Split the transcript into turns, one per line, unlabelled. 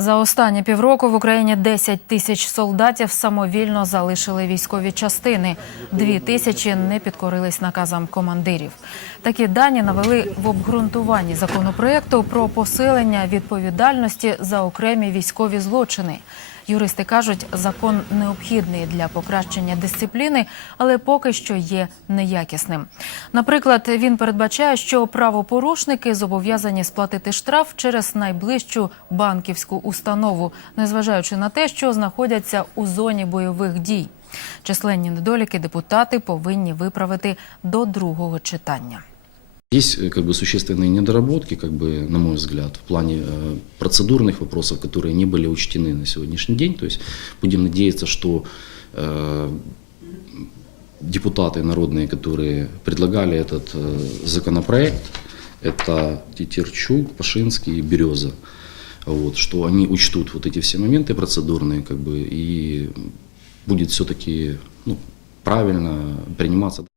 За останні півроку в Україні 10 тисяч солдатів самовільно залишили військові частини. Дві тисячі не підкорились наказам командирів. Такі дані навели в обґрунтуванні законопроекту про посилення відповідальності за окремі військові злочини. Юристи кажуть, закон необхідний для покращення дисципліни, але поки що є неякісним. Наприклад, він передбачає, що правопорушники зобов'язані сплатити штраф через найближчу банківську установу, незважаючи на те, що знаходяться у зоні бойових дій. Численні недоліки депутати повинні виправити до другого читання.
Есть э, как бы существенные недоработки, как бы, на мой взгляд, в плане э, процедурных вопросов, которые не были учтены на сегодняшний день. То есть будем надеяться, что э, депутаты народные, которые предлагали этот э, законопроект, это Тетерчук, Пашинский и Береза, вот, что они учтут вот эти все моменты процедурные, как бы, и будет все-таки ну, правильно приниматься.